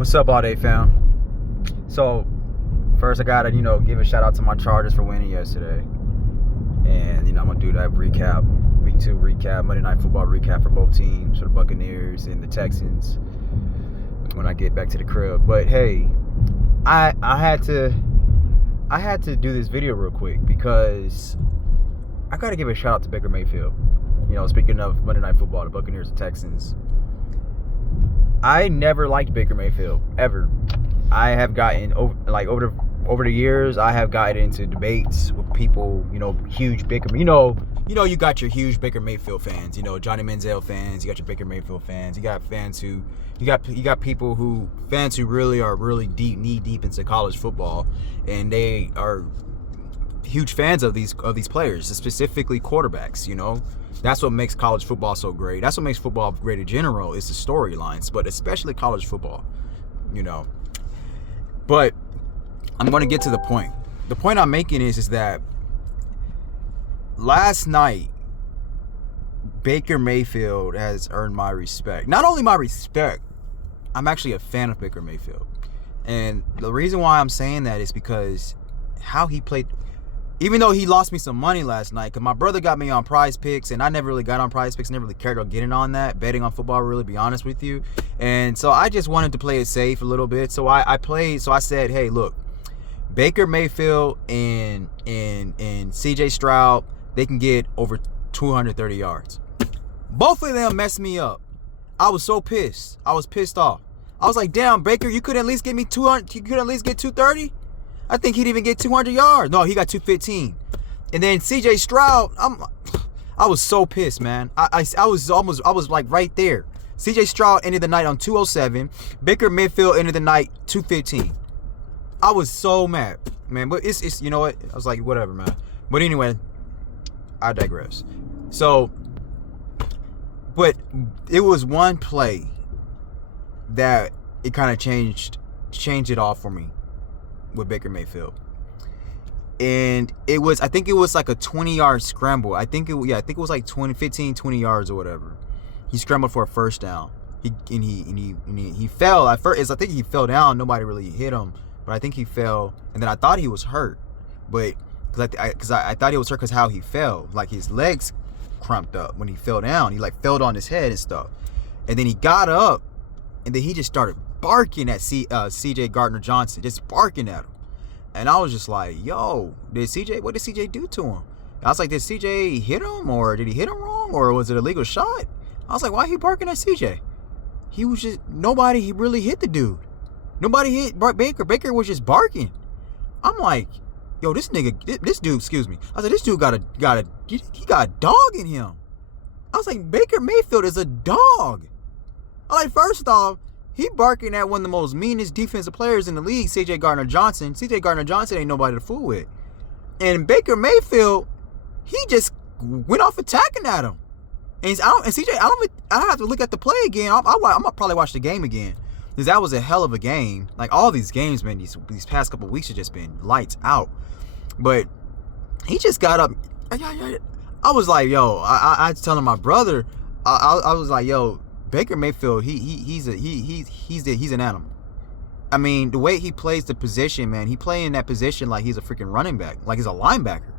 What's up, all day fam? So, first I gotta, give a shout out to my Chargers for winning yesterday. And, I'm gonna do that recap, week 2 recap, Monday Night Football recap for both teams, for the Buccaneers and the Texans when I get back to the crib. But hey, I had to do this video real quick because I gotta give a shout out to Baker Mayfield. Speaking of Monday Night Football, the Buccaneers and Texans. I never liked Baker Mayfield ever. I have gotten over the years. I have gotten into debates with people. Huge Baker. You got your huge Baker Mayfield fans. Johnny Manziel fans. You got your Baker Mayfield fans. You got fans who you got people who really are knee deep into college football, and they are huge fans of these players, specifically quarterbacks. That's what makes college football so great. That's what makes football great in general, is the storylines, but especially college football, But I'm going to get to the point. The point I'm making is that last night, Baker Mayfield has earned my respect. Not only my respect, I'm actually a fan of Baker Mayfield. And the reason why I'm saying that is because how he played. Even though he lost me some money last night, because my brother got me on Prize Picks, and I never really got on Prize Picks, never really cared about getting on that, betting on football, really, be honest with you. And so I just wanted to play it safe a little bit. So I said, hey, look, Baker Mayfield and CJ Stroud, they can get over 230 yards. Both of them messed me up. I was so pissed. I was pissed off. I was like, damn, Baker, you could at least get me 200. You could at least get 230. I think he'd even get 200 yards. No, he got 215. And then CJ Stroud, I was so pissed, man. I was like right there. CJ Stroud ended the night on 207. Baker Mayfield ended the night 215. I was so mad, man. But it's you know what? I was like, whatever, man. But anyway, I digress. So, but it was one play that it kind of changed it all for me with Baker Mayfield. And I think it was like a 20-yard scramble. I think it was like 15, 20 yards or whatever. He scrambled for a first down. He fell at first. I think he fell down. Nobody really hit him, but I think he fell. And then I thought he was hurt, but because I thought he was hurt because how he fell, like his legs crumped up when he fell down. He like fell on his head and stuff. And then he got up, and then he just started barking at CJ Gardner-Johnson, just barking at him. And I was just like, yo, what did CJ do to him? I was like, did CJ hit him, or did he hit him wrong, or was it a legal shot? I was like, why he barking at CJ? Nobody really hit the dude. Nobody hit Baker. Baker was just barking. I'm like, yo, this dude, excuse me. I said, this dude got a dog in him. I was like, Baker Mayfield is a dog. I'm like, first off, he barking at one of the most meanest defensive players in the league, CJ Gardner-Johnson. CJ Gardner-Johnson ain't nobody to fool with. And Baker Mayfield, he just went off attacking at him. And CJ, I have to look at the play again. I'm gonna probably watch the game again, because that was a hell of a game. Like all these games, man, these past couple of weeks have just been lights out. But he just got up. I was like, yo, I was telling my brother, I was like, yo, Baker Mayfield, he's an animal. I mean, the way he plays the position, man, he play in that position like he's a freaking running back, like he's a linebacker.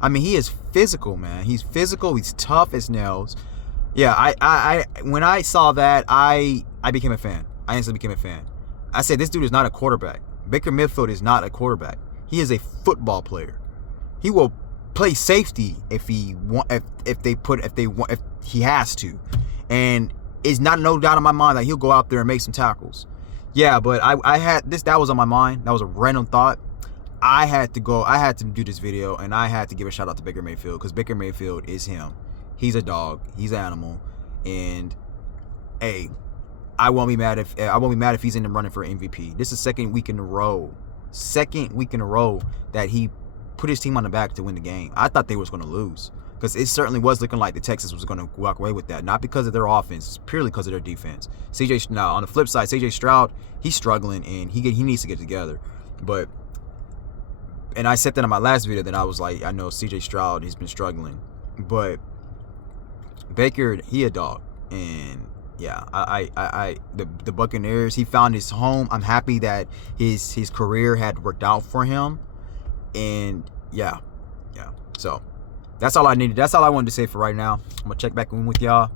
I mean, he is physical, man. He's physical. He's tough as nails. Yeah, I when I saw that, I became a fan. I instantly became a fan. I said, this dude is not a quarterback. Baker Mayfield is not a quarterback. He is a football player. He will play safety if he has to, and it's not no doubt in my mind that he'll go out there and make some tackles. Yeah, but I had this. That was on my mind. That was a random thought. I had to do this video, and I had to give a shout out to Baker Mayfield, because Baker Mayfield is him. He's a dog. He's an animal. And hey, I won't be mad if he's in the running for MVP. This is second week in a row that he put his team on the back to win the game. I thought they was going to lose, because it certainly was looking like the Texans was going to walk away with that. Not because of their offense, it's purely because of their defense. Now on the flip side, CJ Stroud, he's struggling, and he needs to get together. And I said that in my last video, that I was like, I know CJ Stroud, he's been struggling, but Baker, he a dog, and yeah, the Buccaneers, he found his home. I'm happy that his career had worked out for him. And yeah. So that's all I needed. That's all I wanted to say for right now. I'm gonna check back in with y'all.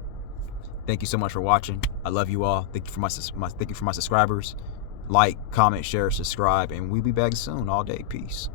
Thank you so much for watching. I love you all. Thank you for my subscribers. Like, comment, share, subscribe, and we'll be back soon. All day. Peace.